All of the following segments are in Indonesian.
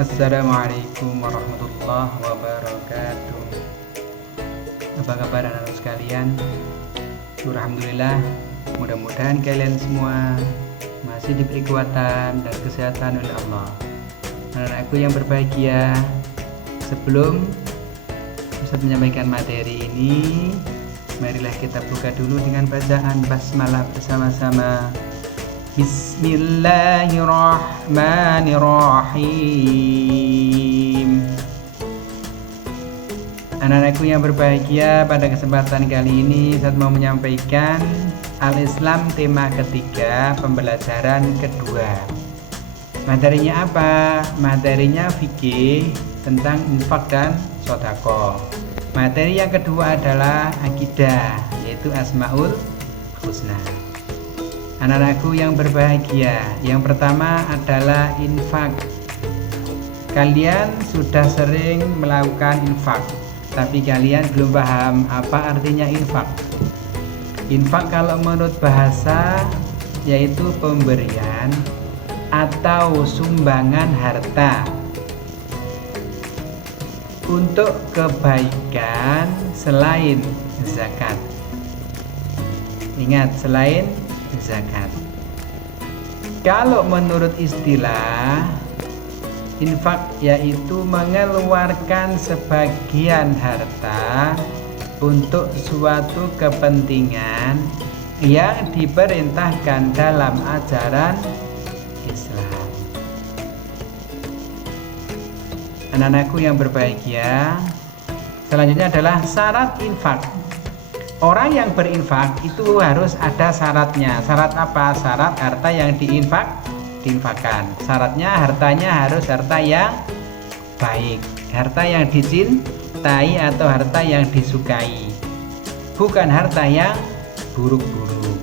Assalamualaikum warahmatullahi wabarakatuh. Apa kabar anak-anak sekalian? Alhamdulillah, mudah-mudahan kalian semua masih diberi kekuatan dan kesehatan oleh Allah. Anak-anakku yang berbahagia, sebelum Ustaz menyampaikan materi ini, marilah kita buka dulu dengan bacaan basmalah bersama-sama. Bismillahirrahmanirrahim. Anak-anakku yang berbahagia, pada kesempatan kali ini saya mau menyampaikan Al-Islam tema ketiga, pembelajaran kedua. Materinya apa? Materinya fikih tentang infak dan sedekah. Materi yang kedua adalah akidah, yaitu Asmaul Husna. Anak-anakku yang berbahagia, yang pertama adalah infak. Kalian sudah sering melakukan infak, tapi kalian belum paham apa artinya infak. Infak kalau menurut bahasa yaitu pemberian atau sumbangan harta untuk kebaikan selain zakat. Ingat, selain zakat. Kalau menurut istilah, infak yaitu mengeluarkan sebagian harta untuk suatu kepentingan yang diperintahkan dalam ajaran Islam. Anak-anakku yang berbahagia, selanjutnya adalah syarat infak. Orang yang berinfak itu harus ada syaratnya. Syarat apa? Syarat harta yang diinfakkan. Syaratnya hartanya harus harta yang baik, harta yang dicintai atau harta yang disukai, bukan harta yang buruk-buruk.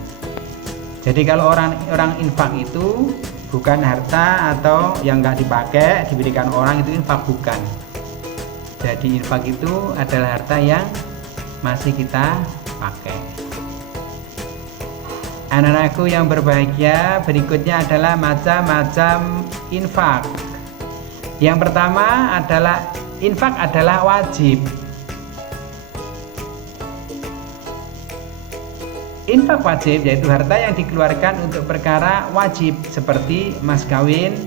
Jadi kalau orang infak itu bukan harta atau yang nggak dipakai diberikan orang, itu infak bukan. Jadi infak itu adalah harta yang masih kita pakai. Anak-anakku yang berbahagia, berikutnya adalah macam-macam infak. Yang pertama adalah infak adalah wajib. Infak wajib yaitu harta yang dikeluarkan untuk perkara wajib seperti mas kawin,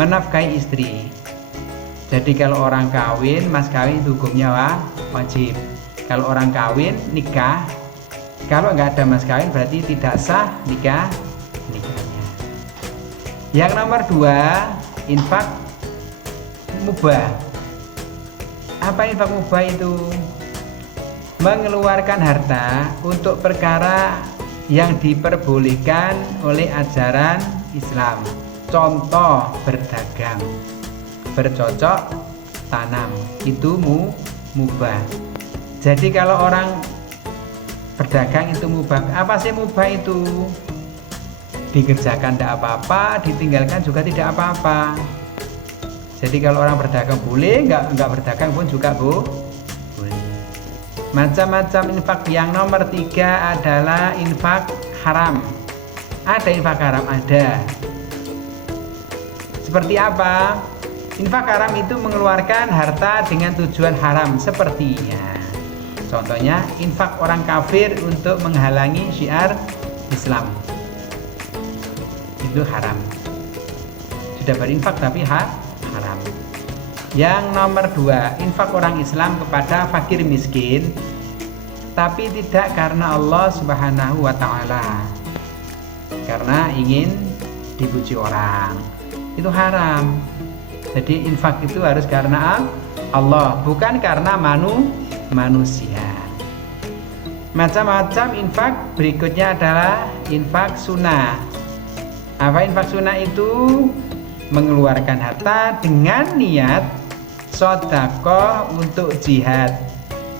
menafkahi istri. Jadi kalau orang kawin, mas kawin itu hukumnya wajib. Kalau orang kawin nikah, kalau nggak ada mas kawin berarti tidak sah nikahnya. Yang nomor dua, infak mubah. Apa infak mubah itu? Mengeluarkan harta untuk perkara yang diperbolehkan oleh ajaran Islam. Contoh berdagang, bercocok tanam, itu mubah. Jadi kalau orang berdagang itu mubah. Apa sih mubah itu? Dikerjakan tidak apa-apa, ditinggalkan juga tidak apa-apa. Jadi kalau orang berdagang boleh, nggak berdagang pun juga boleh. Macam-macam infak. Yang nomor tiga adalah infak haram. Ada infak haram? Ada. Seperti apa? Infak haram itu mengeluarkan harta dengan tujuan haram, sepertinya contohnya infak orang kafir untuk menghalangi syiar Islam, itu haram. Sudah berinfak tapi haram. Yang nomor dua, infak orang Islam kepada fakir miskin tapi tidak karena Allah Subhanahu wa ta'ala, karena ingin dipuji orang, itu haram. Jadi infak itu harus karena Allah, bukan karena manusia. Macam-macam infak. Berikutnya adalah infak sunnah. Apa infak sunnah itu? Mengeluarkan harta dengan niat sedekah untuk jihad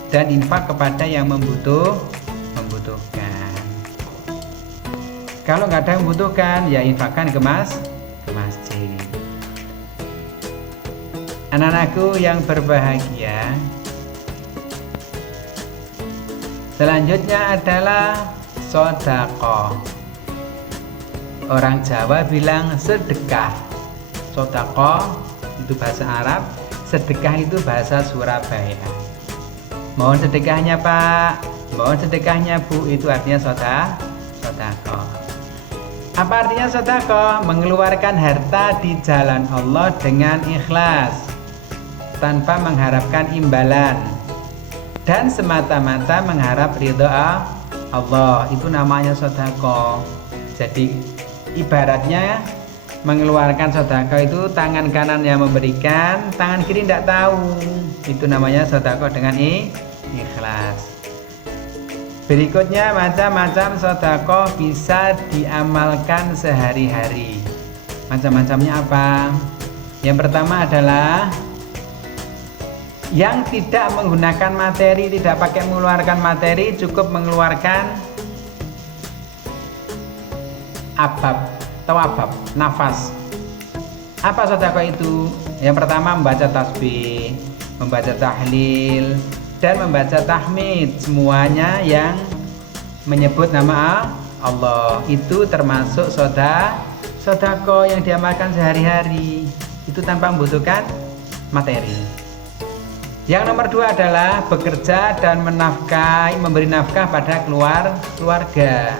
dan infak kepada yang membutuhkan. Kalau nggak ada yang membutuhkan, ya infakkan ke masjid. Anak-anakku yang berbahagia, selanjutnya adalah sedekah. Orang Jawa bilang sedekah. Sedekah itu bahasa Arab, sedekah itu bahasa Surabaya. Mohon sedekahnya Pak, mohon sedekahnya Bu, itu artinya sodako. Apa artinya sodako? Mengeluarkan harta di jalan Allah dengan ikhlas, tanpa mengharapkan imbalan, dan semata-mata mengharap ridho Allah, itu namanya sodako. Jadi ibaratnya mengeluarkan sodako itu tangan kanan yang memberikan, tangan kiri tidak tahu, itu namanya sodako dengan ikhlas. Berikutnya macam-macam sodako bisa diamalkan sehari-hari. Macam-macamnya apa? Yang pertama adalah yang tidak menggunakan materi, tidak pakai mengeluarkan materi, cukup mengeluarkan abab, nafas. Apa sedekah itu? Yang pertama membaca tasbih, membaca tahlil, dan membaca tahmid, semuanya yang menyebut nama Allah. Itu termasuk sedekah yang diamalkan sehari-hari, itu tanpa membutuhkan materi. Yang nomor 2 adalah bekerja dan menafkahi, memberi nafkah pada keluarga.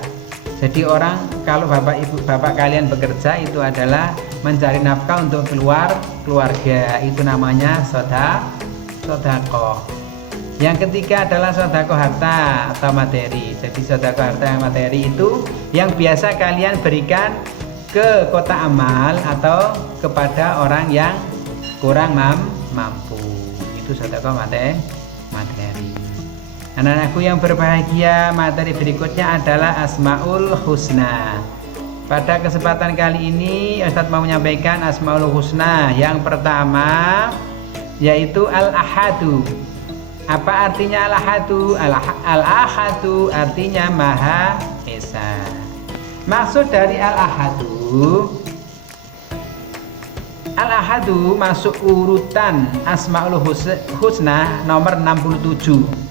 Jadi orang, kalau bapak kalian bekerja, itu adalah mencari nafkah untuk keluarga, itu namanya sodako. Yang ketiga adalah sodako harta atau materi. Jadi sodako harta yang materi itu yang biasa kalian berikan ke kotak amal atau kepada orang yang kurang mampu. Itu sodako materi. Anak-anakku yang berbahagia, materi berikutnya adalah Asmaul Husna. Pada kesempatan kali ini Ustadz mau menyampaikan Asmaul Husna. Yang pertama yaitu Al-Ahadu. Apa artinya Al-Ahadu? Al-Ahadu artinya Maha Esa. Maksud dari Al-Ahadu masuk urutan Asmaul Husna nomor 67.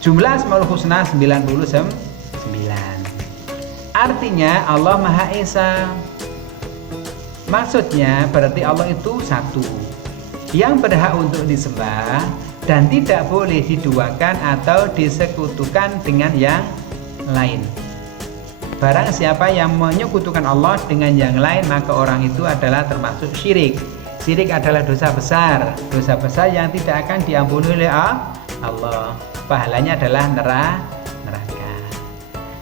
Jumlah Asmaul Husna 99. Artinya Allah Maha Esa. Maksudnya berarti Allah itu satu, yang berhak untuk disembah dan tidak boleh diduakan atau disekutukan dengan yang lain. Barang siapa yang menyekutukan Allah dengan yang lain, maka orang itu adalah termasuk syirik. Syirik adalah dosa besar yang tidak akan diampuni oleh Allah. Pahalanya adalah neraka.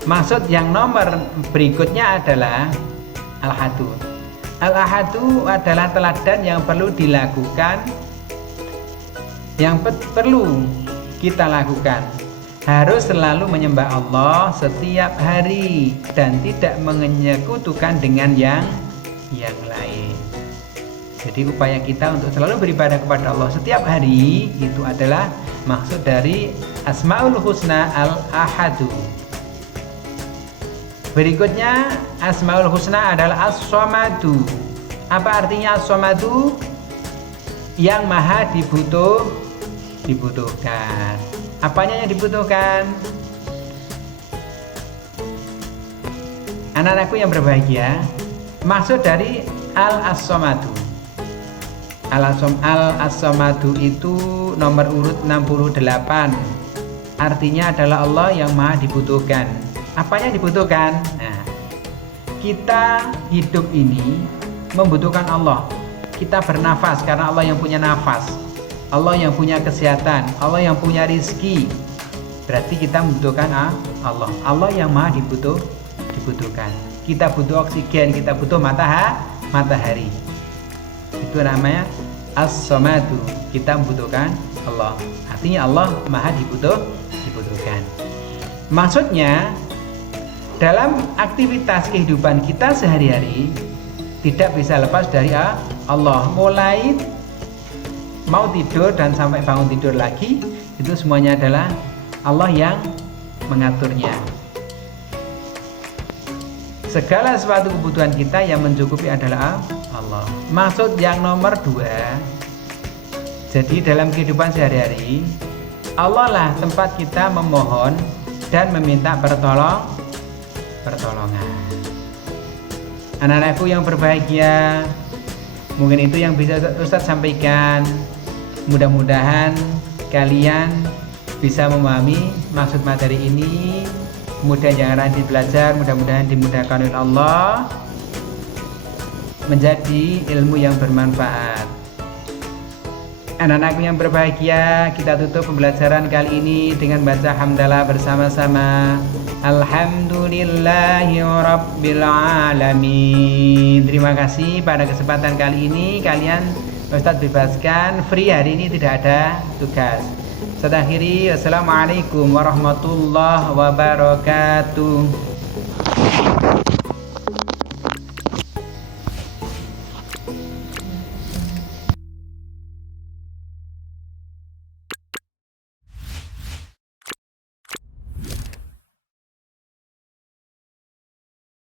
Maksud yang nomor berikutnya adalah Al-Ahadu. Al-Ahadu adalah teladan yang perlu dilakukan, yang perlu kita lakukan. Harus selalu menyembah Allah setiap hari dan tidak menyekutukan dengan yang lain. Jadi upaya kita untuk selalu beribadah kepada Allah setiap hari, itu adalah maksud dari Asmaul Husna Al-Ahadu. Berikutnya Asmaul Husna adalah As-Somadu. Apa artinya As-Somadu? Yang maha dibutuhkan. Apanya yang dibutuhkan? Anak-anakku yang berbahagia, maksud dari Al-As-Somadu. Al-As-Somadu itu nomor urut 68. Artinya adalah Allah yang maha dibutuhkan. Apanya dibutuhkan? Nah, kita hidup ini membutuhkan Allah. Kita bernafas karena Allah yang punya nafas, Allah yang punya kesehatan, Allah yang punya rizki. Berarti kita membutuhkan Allah. Allah yang maha dibutuhkan. Kita butuh oksigen, kita butuh matahari. Itu namanya As-Somadu. Kita membutuhkan Allah. Artinya Allah maha dibutuhkan. Maksudnya dalam aktivitas kehidupan kita sehari-hari tidak bisa lepas dari Allah. Mulai mau tidur dan sampai bangun tidur lagi, itu semuanya adalah Allah yang mengaturnya. Segala sesuatu kebutuhan kita yang mencukupi adalah Allah. Maksud yang nomor 2, jadi dalam kehidupan sehari-hari, Allah lah tempat kita memohon dan meminta pertolongan. Anak-anakku yang berbahagia, Mungkin itu yang bisa Ustadz sampaikan. Mudah-mudahan kalian bisa memahami maksud materi ini. Mudah jangan rajin belajar, mudah-mudahan dimudahkan oleh Allah menjadi ilmu yang bermanfaat. Anak-anakku yang berbahagia, kita tutup pembelajaran kali ini dengan baca hamdalah bersama-sama. Alhamdulillahi Rabbil Alamin. Terima kasih pada kesempatan kali ini kalian Ustadz bebaskan free, hari ini tidak ada tugas. Saya akhiri, assalamualaikum warahmatullahi wabarakatuh.